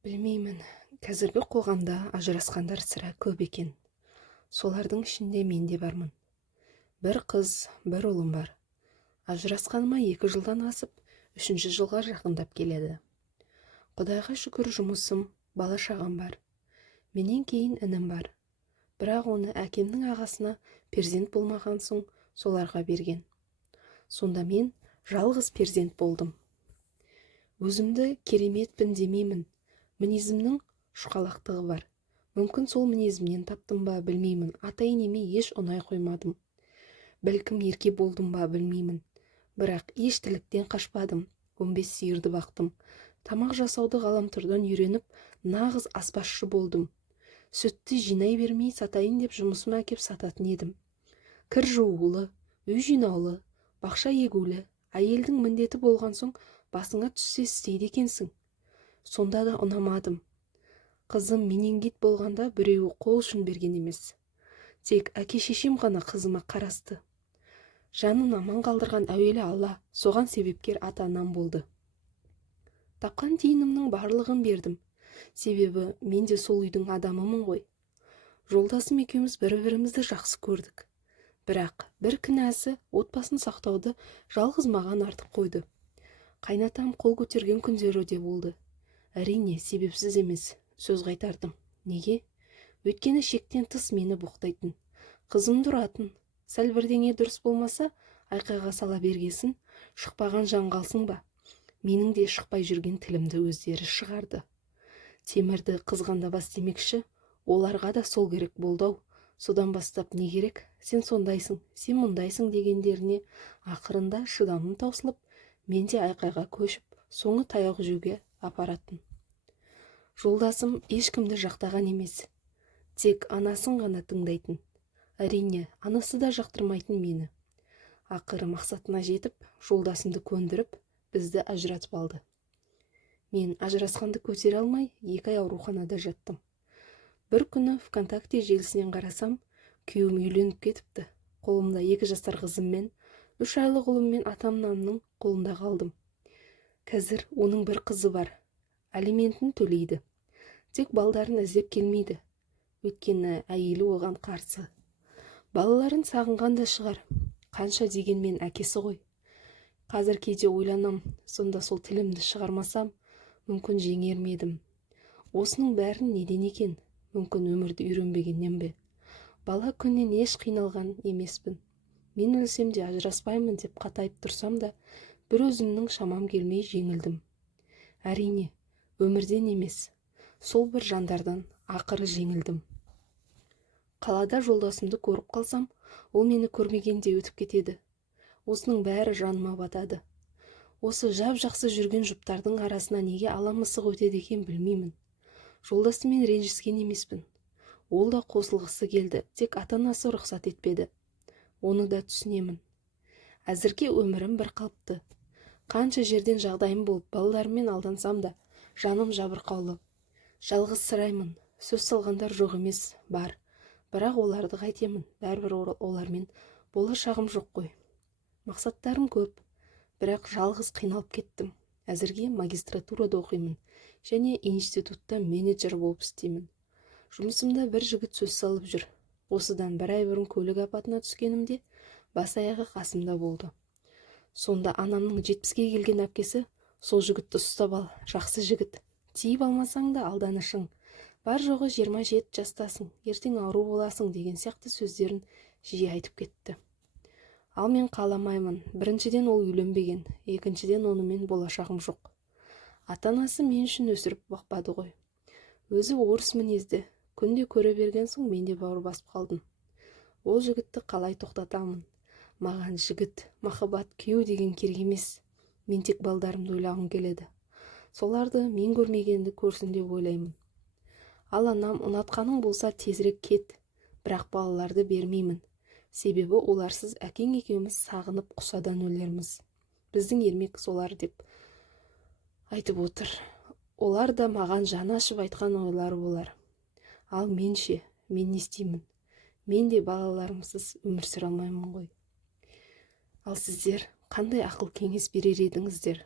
Білмеймін, қазіргі қоғамда ажырасқандар сірә көп екен. Солардың ішінде мен де бармын. Бір қыз, бір ұлым бар. Ажырасқаныма 2 жылдан асып, 3-ші жылға жақындап келеді. Құдайға шүкір жұмысым, бала-шағам бар. Менен кейін інім бар. Бірақ оны әкемнің ағасына перзент болмаған соң соларға берген. Сонда мен жалғыз перзент болдым. Өзімді кереметпін демеймін. Мінезімнің шұқалақтығы бар. Мүмкін сол мінезімнен таптым ба білмеймін. Ата-енеме еш ұнай қоймадым. Бәлкім ерке болдым ба білмеймін. Бірақ еш тірліктен қашпадым. 15 сиырды бақтым. Тамақ жасауды ғаламтордан үйреніп, нағыз аспазшы болдым. Сүтті жинай бермей сатайын деп жұмысыма әкеп сататын едім. Кір жуулы, үй жинаулы, бақша егулі, әйелдің міндеті болған соң басыңа түссе істейді екенсің. Сонда да ұнамадым. Қызым менингит болғанда біреуі қол ұшын берген емес. Тек әке-шешем ғана қызыма қарасты. Жанын аман қалдырған әуелі Алла, соған себепкер ата-анам болды. Тапқан тиынымның барлығын бердім. Себебі мен де сол үйдің адамымын ғой. Жолдасым екеуміз бір-бірімізді жақсы көрдік. Бірақ бір кінәсі отбасын сақтауды жалғыз маған артық қойды. Қайнатам қол көтерген күндері де болды. Әрине, себепсіз емес, сөз қайтардым. Неге? Өйткені шектен тыс мені боқтайтын. Қызым тұратын, сәл бірдеңе дұрыс болмаса, айқайға сала бергесін, шықпаған жан қалсың ба? Менің де шықпай жүрген тілімді өздері шығарды. Темірді қызғанда бас демекші, оларға да сол керек болдау. Содан бастап не керек? Сен сондайсың, сен мұндайсың дегендеріне ақырында шыдамым таусылып, мен де айқайға көшіп, соңы таяқ жеуге апаратын. Жолдасым ешкімді жақтаған емес. Тек анасын ғана тыңдайтын. Әрине, анасы да жақтырмайтын мені. Ақыры мақсатына жетіп, жолдасымды көндіріп, бізді ажыратып алды. Мен ажырасқанды көтере алмай, 2 ай ауруханада жаттым. Бір күні ВКонтакте желісінен қарасам, күйеуім үйленіп кетіпті. Қолымда 2 жасар қызыммен, 3 айлық ұлыммен атам-анамның қолында қалдым. Қазір оның бір қызы бар. Алиментін төлейді. Тек балдарын іздеп келмейді. Өйткені әйелі оған қарсы. Балаларын сағынған да шығар. Қанша дегенмен әкесі ғой. Қазір кейде ойланам, сонда сол тілімді шығармасам, мүмкін жеңер ме едім. Осының бәрін неден екен? Мүмкін өмірді үйренбегеннен бе? Бала күннен еш қиналған емеспін. Мен өлсем де ажыраспаймын деп қатайып тұрсам да, бір өзімнің шамам келмей жеңілдім. Әрине, өмірден емес, сол бір жандардан ақыры жеңілдім. Қалада жолдасымды көріп қалсам, ол мені көрмегенде өтіп кетеді. Осының бәрі жаныма батады. Осы жап-жақсы жүрген жұптардың арасына неге аламысық өтеді екен білмеймін. Жолдасымен ренжіскен емеспін. Ол да қосылғысы келді, тек ата-анасы рұқсат етпеді. Оны да түсінемін. Әзірге өмірім бір қалыпты. Қанша жерден жағдайым болып, балаларыммен алдансам да, жаным жабырқаулы. Жалғыз сыраймын, сөз салғандар жоқ емес, бар. Бірақ оларды қайтемін, бәрібір олармен болашағым жоқ қой. Мақсаттарым көп, бірақ жалғыз қиналып кеттім. Әзірге магистратурада оқимын, және институтта менеджер болып істеймін. Жұмысымда бір жігіт сөз салып жүр. Осыдан 1 ай бұрын көлік апатына түскенімде, бас-аяғы қасымда болды. Сонда анамның 70-ге келген әпкесі, сол жігітті ұстап ал, жақсы жігіт. Тиіп алмасаң да алданышың. Бар жоғы 27 жастасың, ертең ауру боласың деген сияқты сөздерін жиі айтып кетті. Ал мен қаламаймын. Біріншіден ол үйленбеген, екіншіден онымен болашағым жоқ. Ата-анасы мен үшін өсіріп бақпады ғой. Өзі орыс мінезді, күнде көре берген соң мен де бауыр басып қалдым. Ол жігітті қалай тоқтатамын? Маған жігіт, махаббат, күйеу деген керек емес. Мен тек балдарымды ойлағым келеді. Соларды мен көрмегенді көрсін деп ойлаймын. Ал анам ұнатқаның болса тезірек кет, бірақ балаларды бермеймін. Себебі оларсыз әкең екеуміз сағынып құсадан өлерміз. Біздің ермек солар деп айтып отыр. Олар да маған жаны ашып айтқан ойлары болар. Ал менше, мен не істеймін? Мен де балаларымсыз өмір сүре алмаймын ғой. Ал сіздер қандай ақыл кеңес берер едіңіздер?